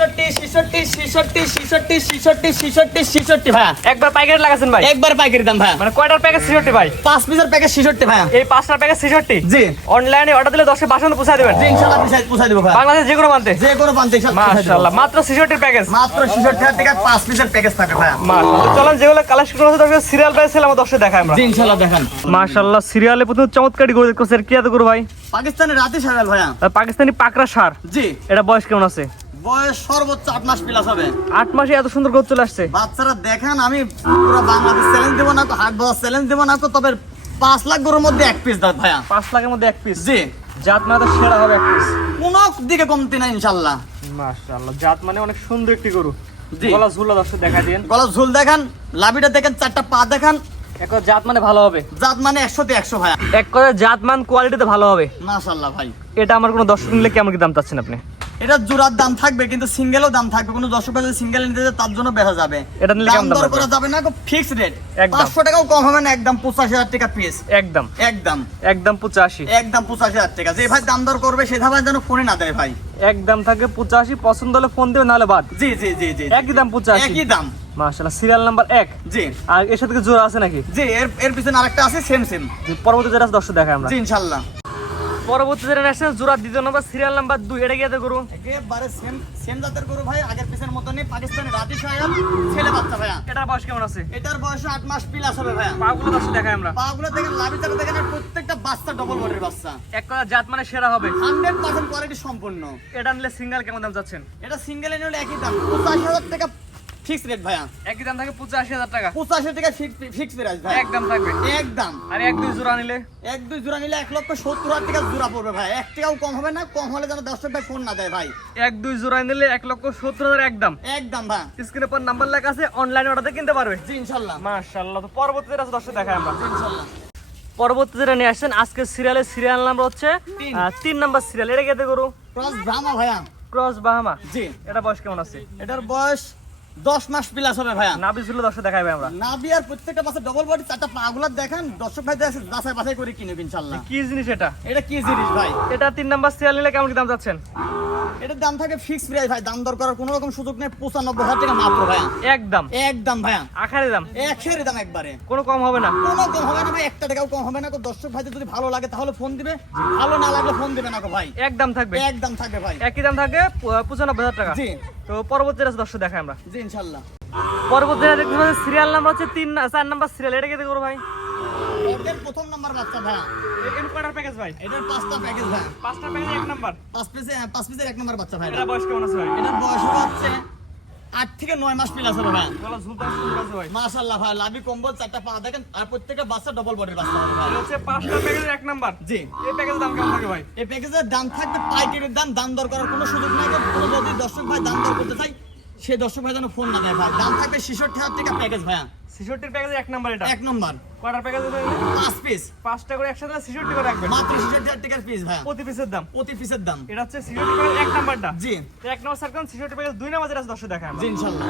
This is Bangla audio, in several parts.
ছিষট্টি ছিষট্টি ছিষট্টি ছিষট্টি ছিষট্টি ছিষট্টি ছিষট্টি ভাইয়া। একবার পাইকারি লাগাছেন ভাই। একবার পাইকারি দাম ভাইয়া। মানে কয়টার প্যাকেজ ছিষট্টি ভাই? পাঁচ পিসের প্যাকেজ ছিষট্টি ভাইয়া। এই পাঁচটার প্যাকেজ ছিষট্টি? জি। অনলাইনে অর্ডার দিলে দশে বাসন পৌঁছা দেবেন। জি ইনশাল্লাহ পিছাই পুষাই দেবো ভাইয়া। বাংলাদেশ যে কোনো মানতে যে কোনো পান্তে মাশাআল্লাহ। মাত্র ছিষট্টির প্যাকেজ মাত্র ছিষট্টি হাজার টাকা পাঁচ পিসের প্যাকেজ থাকে ভাইয়া। মাশাআল্লাহ। চলেন যেগুলো কালেকশন করা হচ্ছে দর্শক সিরিয়াল আমরা। জি দেখেন। মাশাআল্লাহ সিরিয়ালে প্রথম গরু দেখতেছে কি এত গরু ভাই? পাকিস্তানের রাতে সাজাল ভাইয়া। পাকিস্তানি পাকড়া সার। জি। এটা বয়স কেমন আছে? বয়স সর্বোচ্চ আট মাস প্লাস হবে। আট মাসে এত সুন্দর চলে আসছে। বাচ্চারা দেখেন আমি পুরো বাংলাদেশ চ্যালেঞ্জ দেবো না তো হাট বাজার চ্যালেঞ্জ দেবো না তো তবে পাঁচ লাখ গরুর মধ্যে এক পিস দাঁত ভাইয়া। পাঁচ লাখের মধ্যে এক পিস জি। জাত মানে সেরা হবে এক পিস কোন দিকে কমতি না ইনশাল্লাহ। মাশাআল্লাহ জাত মানে অনেক সুন্দর একটি গরু। জি। গলা ঝুলা দর্শক দেখা দিন। গলা ঝুল দেখান লাভিটা দেখেন চারটা পা দেখান। এক জাত মানে ভালো হবে। জাত মানে একশোতে একশো ভাইয়া। এক কথা জাত মান কোয়ালিটিতে ভালো হবে। মাশাল্লাহ ভাই। এটা আমার কোনো দর্শক নিলে কেমন কি দাম চাচ্ছেন আপনি? এটা জোড়ার দাম থাকবে কিন্তু সিঙ্গেলও দাম থাকবে। কোনো দর্শক যদি সিঙ্গেল নিতে যায় তার জন্য বেচা যাবে। এটা নিলে কেমন দাম দর করা যাবে না ফিক্স রেট। পাঁচশো টাকাও কম হবে না একদম পঁচাশি হাজার টাকা পিস একদম। একদম। একদম পঁচাশি। একদম পঁচাশি হাজার টাকা। যে ভাই দাম দর করবে সে ভাই যেন ফোনে না দেয় ভাই। একদম থাকে পঁচাশি পছন্দ হলে ফোন দেবে নাহলে বাদ। জি জি জি জি একই দাম পঁচাশি। একই দাম। মাশাআল্লাহ সিরিয়াল নাম্বার এক। জি। আর এর সাথে কি জোড়া আছে নাকি? জি এর এর পিছনে আরেকটা আছে সেম সেম যে পরবর্তী যেটা দর্শক দেখায় আমরা। জি ইনশাল্লাহ পরবর্তী ন্যাশনাল জোড়া দ্বিতীয় নম্বর সিরিয়াল নাম্বার দুই এটা গিয়ে করু একেবারে সেম সেম জাতের গরু ভাই আগের পিছনের মতো নেই পাকিস্তানের রাতি সাহেব ছেলে বাচ্চা ভাইয়া। এটার বয়স কেমন আছে? এটার বয়স আট মাস প্লাস হবে ভাইয়া। পাগুলো দর্শক দেখায় আমরা। পাগুলো দেখেন লাভিটারে দেখেন আর প্রত্যেকটা বাচ্চা ডবল বডির বাচ্চা। এক কথা জাত মানে সেরা হবে। হান্ড্রেড পার্সেন্ট কোয়ালিটি সম্পূর্ণ। এটা নিলে সিঙ্গেল কেমন দাম যাচ্ছেন এটা সিঙ্গেল এনে একই দাম পঁচাশি হাজার টাকা ফিক্স রেট ভাইয়া। একই দাম থাকে পঁচাশি হাজার টাকা। পঁচাশি টাকা ফিক্স প্রাইস ভাই একদম থাকবে। একদম। আর এক দুই জোড়া নিলে? এক দুই জোড়া নিলে এক লক্ষ সত্তর হাজার টাকা জোড়া পড়বে ভাই এক টাকাও কম হবে না কম হলে যেন দশ টাকা ফোন না দেয় ভাই। এক দুই জোড়া নিলে এক লক্ষ সত্তর হাজার একদম। একদম ভাই স্ক্রিনে পর নাম্বার লেখা আছে অনলাইন অর্ডার কিনতে পারবে। জি ইনশাল্লাহ। মাশাআল্লাহ তো পরবর্তী যেটা আছে দর্শক দেখায় আমরা। ইনশাল্লাহ। পরবর্তী যেটা নিয়ে আসছেন আজকে সিরিয়ালের সিরিয়াল নাম্বার হচ্ছে তিন। নাম্বার সিরিয়াল এটা কেটে করু? ক্রস ব্রাহ্মা ভাইয়া। ক্রস বাহামা জি। এটা বয়স কেমন আছে? এটার বয়স দশ মাস প্লাস হবে ভাইয়া। নাবি ছিল দর্শক দেখাবে আমরা। নাবিয়ার প্রত্যেকটা বাসে ডবল বডি চারটা পাগুলা দেখেন দর্শক ভাই বাসায় বাসায় করে কিনবে ইনশাল্লাহ। কি জিনিস এটা? এটা কি জিনিস ভাই? এটা তিন নাম্বার সিয়াল নিলে কেমন কি দাম যাচ্ছেন? এটার দাম থাকে ফিক্স প্রাইস ভাই দাম দর করার কোনো রকম সুযোগ নেই পঁচানব্বই হাজার টাকা মাত্র ভাইয়া। একদম। একদম ভাইয়া। আখারে দাম। একশের দাম একবারে। কোনো কম হবে না। কোনো কম হবে না ভাই একটা টাকাও কম হবে না। দর্শক ভাইদের যদি ভালো লাগে তাহলে ফোন দিবে ভালো না লাগলে ফোন দিবে না ভাই। একদম থাকবে। একদম থাকবে ভাই। একই দাম থাকে পঁচানব্বই হাজার টাকা। জি। তো পরবর্তী রাস্তা দর্শক দেখায় আমরা। জি ইনশাল্লাহ। পরবর্তী দেখতে পাচ্ছি সিরিয়াল নাম্বার হচ্ছে তিন চার নাম্বার সিরিয়াল এটা কেটে করো ভাই? ওদের প্রথম নাম্বার বাচ্চা ভাইয়া এর প্যাকেজ ভাই? এটার পাঁচটা প্যাকেজ ভাই। পাঁচটা প্যাকেজ এক নাম্বার? পাঁচ পিসে পাঁচ পিসের এক নাম্বার বাচ্চা ভাই এটা। বয়স কেমন আছে ভাই? এটার বয়স হচ্ছে আট থেকে নয় মাস আছে ভাই। মাশাল্লাহ ভাই। লাভি কম্বল চারটা পা দেখেন আর প্রত্যেকটা বাচ্চা ডবল বডির বাচ্চা ভাই। হচ্ছে পাঁচটা প্যাকেজের এক নাম্বার? জি। এই প্যাকেজের দাম কেমন থাকে ভাই? এই প্যাকেজের দাম থাকবে পাইকারির দাম দাম দর করার কোনো সুযোগ নাই। যদি দর্শক ভাই দাম দর করতে চাই সেই দর্শক ভাই যেন ফোন না দেয় ভাই। দাম থাকবে ছেষট্টি হাজার টাকা প্যাকেজ ভাইয়া। ছিষট্টির প্যাকেজের এক নাম্বার এটা। এক নম্বর কয়টার প্যাকেজ পাঁচ পিস পাঁচটা করে একসাথে ছিষট্টি করে রাখবেন? মাত্র ছেষট্টি হাজার টাকার পিস ভাইয়া। প্রতি পিসের দাম? প্রতি পিসের দাম। এটা হচ্ছে ছিষট্টি প্যাকেজ এক নাম্বারটা জি। এক নম্বর সার্কাম ছিষট্টি প্যাকেজ দুই নাম্বার যেটা আছে দর্শক আমরা। জি ইনশাল্লাহ।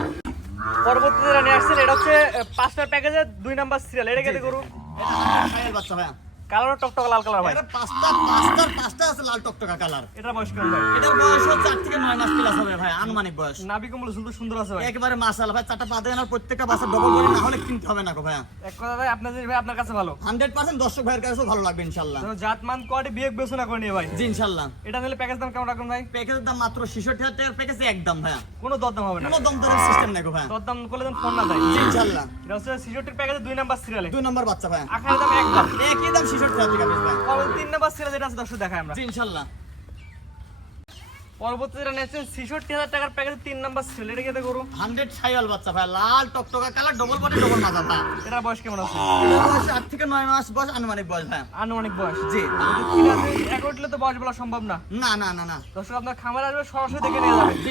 পরবর্তী যেটা নিয়ে আসছেন এটা হচ্ছে পাঁচটার প্যাকেজের দুই নাম্বার সিরিয়াল এটা কেটে করু এটা হান্ড্রেড বাচ্চা ভাইয়া। কালার টকটক লাল কালার ভাই। এটা পাঁচটা পাঁচটার পাঁচটা আছে লাল টকটকা কালার এটা বয়স কেমন ভাই। এটার বয়স হচ্ছে আট থেকে নয় মাস প্লাস হবে ভাই আনুমানিক বয়স। নাবি কমল সুন্দর সুন্দর আছে ভাই। একেবারে মাসাল ভাই চারটা পাতে আনার প্রত্যেকটা বাসা ডবল বডি না হলে কিনতে হবে না গো ভাইয়া। এক কথা ভাই আপনার জিনিস ভাই আপনার কাছে ভালো। হান্ড্রেড পার্সেন্ট দর্শক ভাইয়ের কাছেও ভালো লাগবে ইনশাল্লাহ তো জাত মান কোয়ালিটি বিয়ে বেচনা করে নিয়ে ভাই। জি ইনশাল্লাহ এটা নিলে প্যাকেজ দাম কেমন রাখবেন ভাই? প্যাকেজের দাম মাত্র ছেষট্টি হাজার টাকার প্যাকেজ একদম ভাইয়া। কোনো দরদাম হবে না। কোনো দম দরের সিস্টেম নেই গো ভাইয়া। দরদাম করলে দেন ফোন না দেয়। জি ইনশাল্লাহ এটা হচ্ছে ছিষট্টির প্যাকেজের দুই নাম্বার সিরিয়ালে দুই নম্বর বাচ্চা ভাই আখার দাম একদম। একই দাম তিন দেখায় আমরা। ইনশাল্লাহ। পরবর্তী যেটা নিয়েছেন ছিষট্টি হাজার টাকার প্যাকেজের তিন নাম্বার সিরিয়াল এটা কেটে করু হান্ড্রেড ছাইয়াল বাচ্চা ভাই লাল টকটকা কালার ডবল বডি ডবল মাথা ভাই। এটা বয়স কেমন আছে? বয়স আট থেকে নয় মাস বয়স আনুমানিক বয়স ভাই। আনুমানিক বয়স। জি। তো বয়স বলা সম্ভব না। না না না না। দর্শক আপনার খামার আসবে সরাসরি দেখে নিয়ে যাবে। জি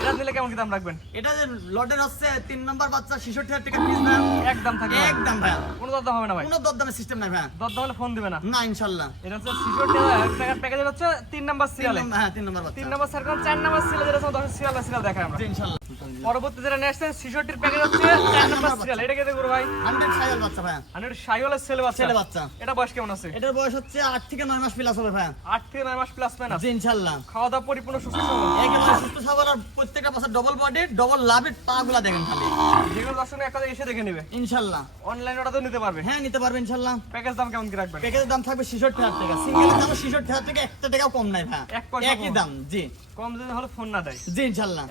এটা নিলে কেমন কি দাম রাখবেন? এটা যে লটের হচ্ছে তিন নম্বর বাচ্চা ছেষট্টি হাজার টাকা পিস ভাই। একদম ভাই। একদম কোনো দরদাম হবে না ভাই। কোনো দরদামের সিস্টেম নাই ভাইয়া দরদাম হলে ফোন দিবে না। না ইনশাল্লাহ এটা হচ্ছে ছিষট্টি হাজার টাকার প্যাকেজের হচ্ছে তিন নাম্বার সিরিয়ালে হ্যাঁ তিন নম্বর তিন নাম্বার নাম্বার সার্কেল চার নাম্বার সিরিয়াল যেটা দশ সিরিয়াল সিরিয়াল দেখাই আমরা। জি ইনশাল্লাহ পরবর্তী যেটা নিয়ে আসছেন প্যাকেজ হচ্ছে চার নাম্বার সিরিয়াল। এটা কেটে করব ভাই? হান্ড্রেড সাইকেল বাচ্চা ভাই হান্ড্রেড শাহিওয়ালের ছেলে বাচ্চা। ছেলে বাচ্চা। এটা বয়স কেমন আছে? এটার বয়স হচ্ছে আট থেকে নয় মাস প্লাস হবে ভাই আট থেকে নয় মাস প্লাস ম্যান জি ইনশাল্লাহ। খাওয়া দাওয়া পরিপূর্ণ সুস্থ সবল। একেবারে সুস্থ সবল আর প্রত্যেকটা বাচ্চা ডবল বডি ডবল লাভের পা গুলা দেখেন খালি। যেগুলো দর্শক এক এসে দেখে নেবে। অনলাইন অর্ডার তো নিতে পারবে। হ্যাঁ নিতে পারবে ইনশাল্লাহ। প্যাকেজ দাম কেমন কি রাখবেন? প্যাকেজের দাম থাকবে ছেষট্টি হাজার টাকা। সিঙ্গেলের দাম ছেষট্টি হাজার টাকা একটা টাকাও কম নাই ভাই এক একই দাম জি। কম যদি হলে ফোন না দেয়। জি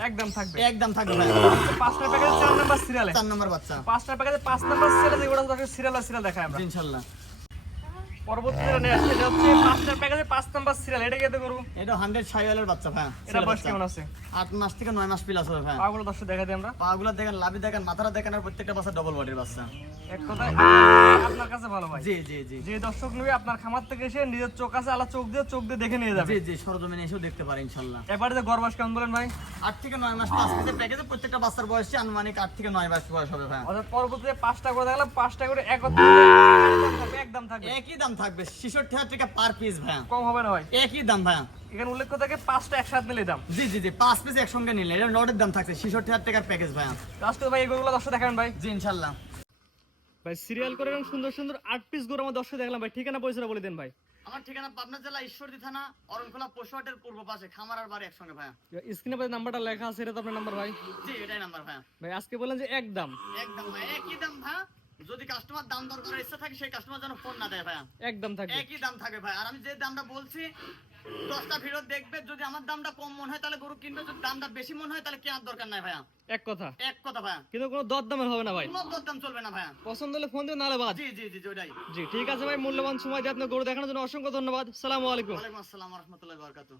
একদম থাকবে। একদম থাকবে। পাঁচটা প্যাকেজ চার নাম্বার সিরিয়ালে চার নম্বর বাচ্চা। পাঁচটা প্যাকেজে পাঁচ নাম্বার সিরিয়ালে যেগুলো সিরিয়াল সিরিয়াল দেখায় আমরা। পরবর্তী যেটা নিয়ে আসছে এটা হচ্ছে পাঁচটার প্যাকেজে পাঁচ নাম্বার সিরিয়াল এটা কেটে করব এটা হান্ড্রেড সাইওয়ালের বাচ্চা ভাই এটা বয়স কেমন আছে? আট মাস থেকে নয় মাস প্লাস হবে ভাই পাগুলো দর্শক দেখা দিই আমরা। পা দেখেন লাভি দেখেন মাথাটা দেখেন আর প্রত্যেকটা বাচ্চা ডবল বডির বাচ্চা। এক কথায় আপনার কাছে ভালো ভাই। জি জি জি। যে দর্শক নেবে আপনার খামার থেকে এসে নিজের চোখ আছে আলা চোখ দিয়ে চোখ দিয়ে দেখে নিয়ে যাবে। জি জি সরজমিনে এসেও দেখতে পারে ইনশাল্লাহ। এবারে যে গড় বয়স কেমন বলেন ভাই? আট থেকে নয় মাস পাঁচ কেজি প্যাকেজে প্রত্যেকটা বাচ্চার বয়সে আনুমানিক আট থেকে নয় মাস বয়স হবে ভাই অর্থাৎ পরবর্তীতে পাঁচটা করে দেখলাম পাঁচটা করে একত্রে একদম থাকবে? একই দাম থাকবে ছেষট্টি হাজার টাকা পার পিস ভাই কম হবে না ভাই। একই দাম ভাই এখানে উল্লেখ থাকে পাঁচটা একসাথে নিলে দাম। জি জি জি পাঁচ পিস একসঙ্গে নিলে এটা লটের দাম থাকছে ছেষট্টি হাজার টাকার প্যাকেজ ভাই লাস্টে ভাই এগুলো দর্শক দেখাবেন ভাই। জি ইনশাল্লাহ। ভাই সিরিয়াল করে এরকম সুন্দর সুন্দর আট পিস গরু আমার দর্শক দেখলাম ভাই ঠিকানা পয়সাটা বলে দেন ভাই। আমার ঠিকানা পাবনা জেলা ঈশ্বরদী থানা অরণখোলা পশুহাটের পূর্ব পাশে খামার আর বাড়ি একসঙ্গে ভাই স্ক্রিনে পাশে নাম্বারটা লেখা আছে এটা তো আপনার নাম্বার ভাই। জি এটাই নাম্বার ভাই ভাই আজকে বললেন যে একদম একদম ভাই একই দাম ভাই যদি কাস্টমার দাম দর করার ইচ্ছা থাকে সেই কাস্টমার যেন ফোন না দেয় ভাই একদম থাকবে। একই দাম থাকবে ভাই। আর আমি যে দামটা বলছি দশটা ভিডিও দেখবে যদি আমার দামটা কম মনে হয় তাহলে গরু কিনবে। যদি দামটা বেশি মনে হয় তাহলে কেনার দরকার নাই ভাইয়া। এক কথা। এক কথা ভাইয়া। কিন্তু কোনো দর দামের হবে না ভাই। কোনো দরদাম চলবে না ভাইয়া। পছন্দ হলে ফোন দিও নালে বাদ। জি জি জি জি, ওটাই। জি ঠিক আছে ভাই মূল্যবান সময় দিয়ে আপনার গরু দেখানোর জন্য অসংখ্য ধন্যবাদ। সালামু আলাইকুম। ওয়ালাইকুম আসসালাম রহমতুল্লাহ বরকাতু